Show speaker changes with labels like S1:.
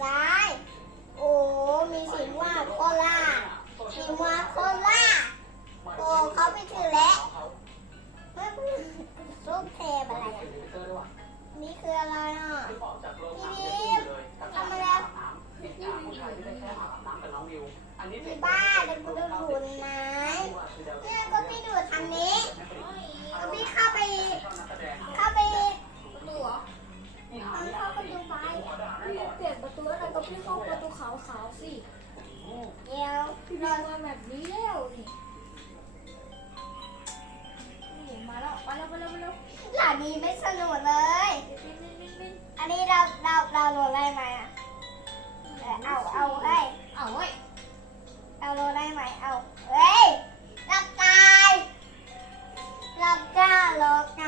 S1: ซ้าย โอ้ มีสีม่วงโคล่า
S2: สีม่วงโคล่าโอ้เขาไปถือแล้ว
S1: ไม่ซุปเทปอะไรอ
S2: ะ
S1: นี่คืออะไรอะพ
S2: ี่บีมทำอะไรมีบ้าเดี๋ยวกูดูดูด
S1: ไหน
S2: เ
S3: ที่เขาประตูขาวขาวๆสิ
S1: แล้วนอม
S3: าแบบนี้แล้วนี่นี่มาแล้วมาแล้วมาแล้วมาแล้ว
S1: หลังนี้ไม่สนุกเลยอันนี้เราเราเราโดนได้ไหมอะ
S3: เออาเอาให้เอาเว้
S1: เราโดนได้ไหมเอาเฮ้ยรับตายรับกล้าหลอกตา